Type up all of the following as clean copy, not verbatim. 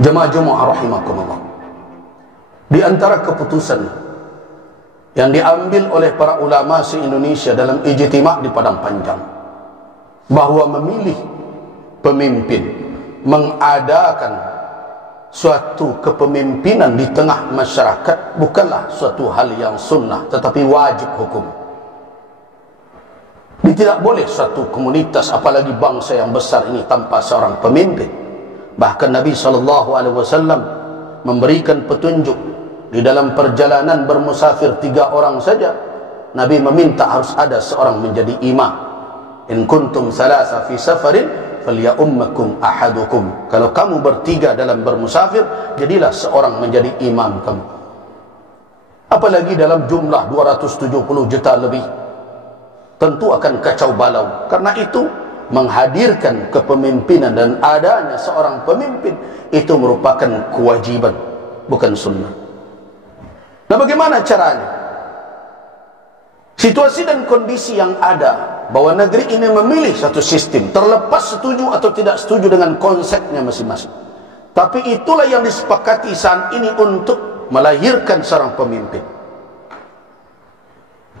Jemaah-jemaah rahimakumullah, di antara keputusan yang diambil oleh para ulama se-Indonesia dalam ijtima' di Padang Panjang, bahawa memilih pemimpin, mengadakan suatu kepemimpinan di tengah masyarakat bukanlah suatu hal yang sunnah, tetapi wajib hukum. Tidak boleh suatu komunitas, apalagi bangsa yang besar ini, tanpa seorang pemimpin. Bahkan Nabi SAW memberikan petunjuk di dalam perjalanan bermusafir 3 orang saja. Nabi meminta harus ada seorang menjadi imam. In kuntum salasa fi safarin falyummakum ahadukum. Kalau kamu bertiga dalam bermusafir, jadilah seorang menjadi imam kamu. Apalagi dalam jumlah 270 juta lebih, tentu akan kacau balau. Karena itu menghadirkan kepemimpinan dan adanya seorang pemimpin itu merupakan kewajiban, bukan sunnah. Nah, bagaimana caranya? Situasi dan kondisi yang ada, bahwa negeri ini memilih satu sistem, terlepas setuju atau tidak setuju dengan konsepnya masing-masing. Tapi itulah yang disepakati saat ini untuk melahirkan seorang pemimpin.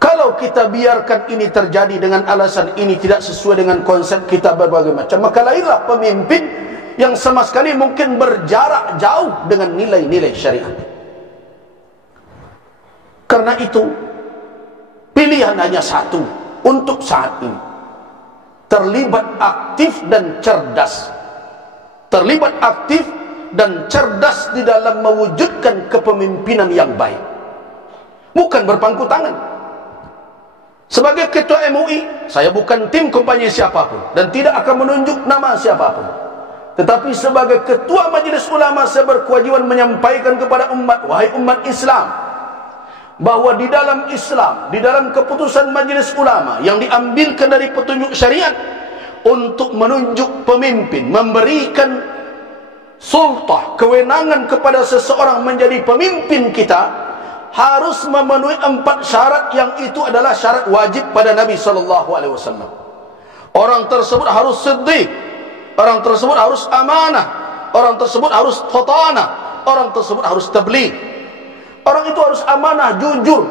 Kalau kita biarkan ini terjadi dengan alasan ini tidak sesuai dengan konsep kita berbagai macam, maka lahirlah pemimpin yang sama sekali mungkin berjarak jauh dengan nilai-nilai syariat. Karena itu, pilihan hanya satu untuk saat ini: terlibat aktif dan cerdas. Terlibat aktif dan cerdas di dalam mewujudkan kepemimpinan yang baik, bukan berpangku tangan. Sebagai ketua MUI, saya bukan tim kampanye siapapun dan tidak akan menunjuk nama siapapun. Tetapi sebagai ketua Majelis Ulama, saya berkewajiban menyampaikan kepada umat, wahai umat Islam, bahawa di dalam Islam, di dalam keputusan Majelis Ulama yang diambilkan dari petunjuk syariat untuk menunjuk pemimpin, memberikan sultah, kewenangan kepada seseorang menjadi pemimpin kita, harus memenuhi 4 syarat, yang itu adalah syarat wajib pada Nabi SAW. Orang tersebut harus siddiq, orang tersebut harus amanah, orang tersebut harus fatanah, orang tersebut harus tabligh. Orang itu harus amanah, jujur,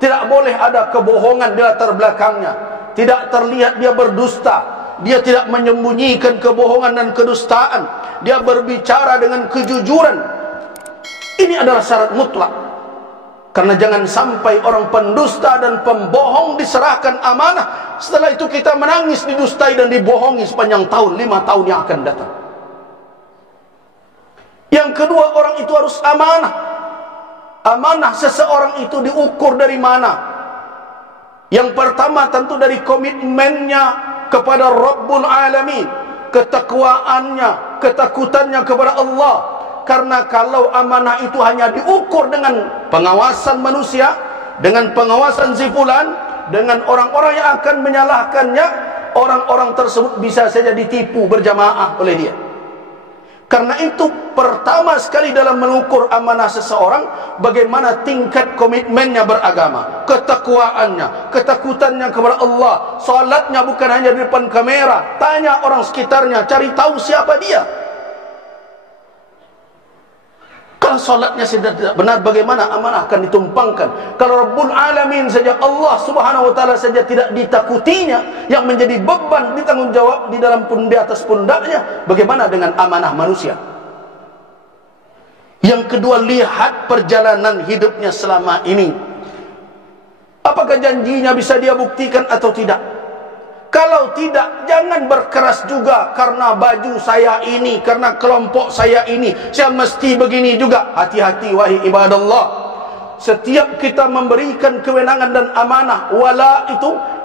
tidak boleh ada kebohongan di latar belakangnya, tidak terlihat dia berdusta, dia tidak menyembunyikan kebohongan dan kedustaan, dia berbicara dengan kejujuran. Ini adalah syarat mutlak. Karena jangan sampai orang pendusta dan pembohong diserahkan amanah, setelah itu kita menangis didustai dan dibohongi sepanjang tahun, 5 tahun yang akan datang. Yang kedua, orang itu harus amanah. Amanah seseorang itu diukur dari mana? Yang pertama tentu dari komitmennya kepada Rabbul Alamin, ketakwaannya, ketakutannya kepada Allah. Karena kalau amanah itu hanya diukur dengan pengawasan manusia, dengan pengawasan si fulan, dengan orang-orang yang akan menyalahkannya, orang-orang tersebut bisa saja ditipu berjamaah oleh dia. Karena itu pertama sekali dalam mengukur amanah seseorang, bagaimana tingkat komitmennya beragama, ketakwaannya, ketakutannya kepada Allah. Salatnya bukan hanya di depan kamera, tanya orang sekitarnya, cari tahu siapa dia. Kalau salatnya tidak benar, bagaimana amanah akan ditumpangkan? Kalau Rabbul Alamin saja, Allah Subhanahu wa taala saja tidak ditakutinya, yang menjadi beban ditanggungjawab di dalam di atas pundaknya, bagaimana dengan amanah manusia? Yang kedua, lihat perjalanan hidupnya selama ini. Apakah janjinya bisa dia buktikan atau tidak? Kalau tidak, jangan berkeras juga karena baju saya ini, karena kelompok saya ini, saya mesti begini juga. Hati-hati wahai ibadallah. Setiap kita memberikan kewenangan dan amanah, wala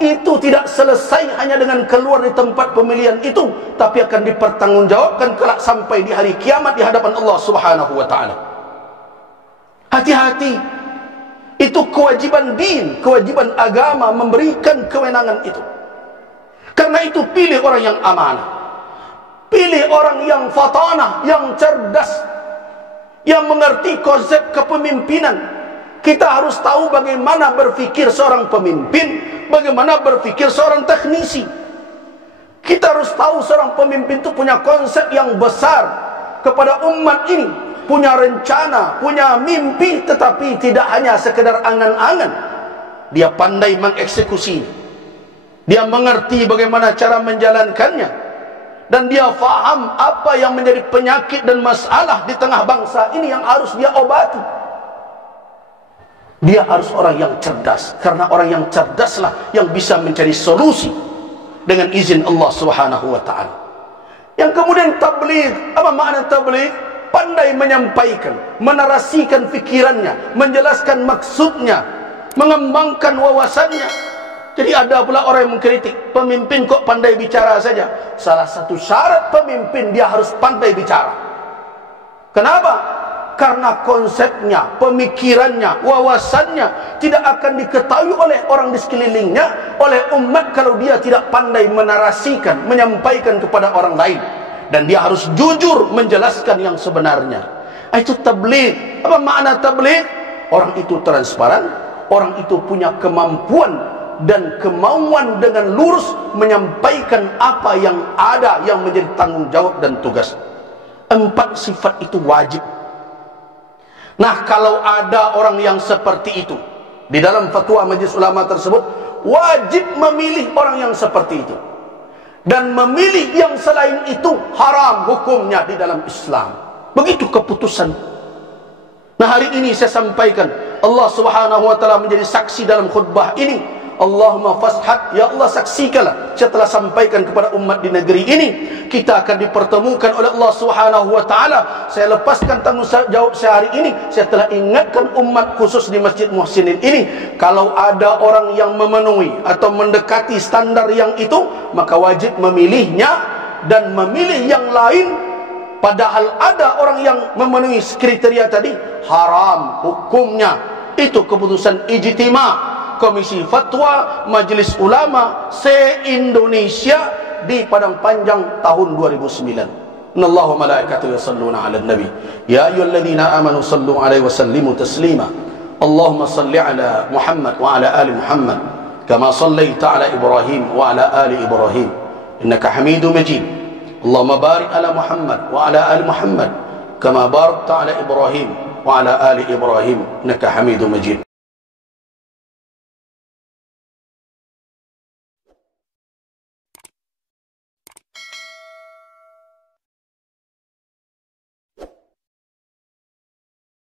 itu tidak selesai hanya dengan keluar di tempat pemilihan itu, tapi akan dipertanggungjawabkan kelak sampai di hari kiamat di hadapan Allah Subhanahu wa taala. Hati-hati. Itu kewajiban din, kewajiban agama memberikan kewenangan itu. Karena itu pilih orang yang amanah, pilih orang yang fatanah, yang cerdas, yang mengerti konsep kepemimpinan. Kita harus tahu bagaimana berfikir seorang pemimpin, bagaimana berfikir seorang teknisi. Kita harus tahu seorang pemimpin itu punya konsep yang besar, kepada umat ini, punya rencana, punya mimpi, tetapi tidak hanya sekedar angan-angan. Dia pandai mengeksekusi, dia mengerti bagaimana cara menjalankannya, dan dia faham apa yang menjadi penyakit dan masalah di tengah bangsa ini yang harus dia obati. Dia harus orang yang cerdas, karena orang yang cerdaslah yang bisa mencari solusi dengan izin Allah Subhanahu wa ta'ala. Yang kemudian tabligh, apa makna tabligh? Pandai menyampaikan, menarasikan fikirannya, menjelaskan maksudnya, mengembangkan wawasannya. Jadi ada pula orang yang mengkritik, pemimpin kok pandai bicara saja. Salah satu syarat pemimpin, dia harus pandai bicara. Kenapa? Karena konsepnya, pemikirannya, wawasannya tidak akan diketahui oleh orang di sekelilingnya, oleh umat, kalau dia tidak pandai menarasikan, menyampaikan kepada orang lain. Dan dia harus jujur menjelaskan yang sebenarnya. Itu tabligh. Apa makna tabligh? Orang itu transparan, orang itu punya kemampuan dan kemauan dengan lurus menyampaikan apa yang ada, yang menjadi tanggung jawab dan tugas. 4 sifat itu wajib. Nah, kalau ada orang yang seperti itu, di dalam fatwa Majelis Ulama tersebut, wajib memilih orang yang seperti itu. Dan memilih yang selain itu haram hukumnya di dalam Islam. Begitu keputusan. Nah, hari ini saya sampaikan, Allah Subhanahu wa ta'ala menjadi saksi dalam khutbah ini. Allahumma fashhad, ya Allah saksikanlah, saya telah sampaikan kepada umat di negeri ini, kita akan dipertemukan oleh Allah Subhanahu wa ta'ala. Saya lepaskan tanggungjawab saya hari ini. Saya telah ingatkan umat khusus di Masjid Muhsinin ini, kalau ada orang yang memenuhi atau mendekati standar yang itu, maka wajib memilihnya dan memilih yang lain. Padahal ada orang yang memenuhi kriteria tadi, haram hukumnya. Itu keputusan ijtima' Komisi Fatwa Majelis Ulama se-Indonesia di Padang Panjang tahun 2009. Innallaha wa malaikatahu yusholluna 'alan nabi ya ayyuhalladzina amanu shallu 'alaihi wa sallimu taslima. Allahumma shalli 'ala Muhammad wa 'ala ali Muhammad kama shallaita 'ala Ibrahim wa 'ala ali Ibrahim innaka Hamidum Majid. Allahumma barik 'ala Muhammad wa 'ala ali Muhammad kama barakta 'ala Ibrahim wa 'ala ali Ibrahim innaka Hamidum Majid.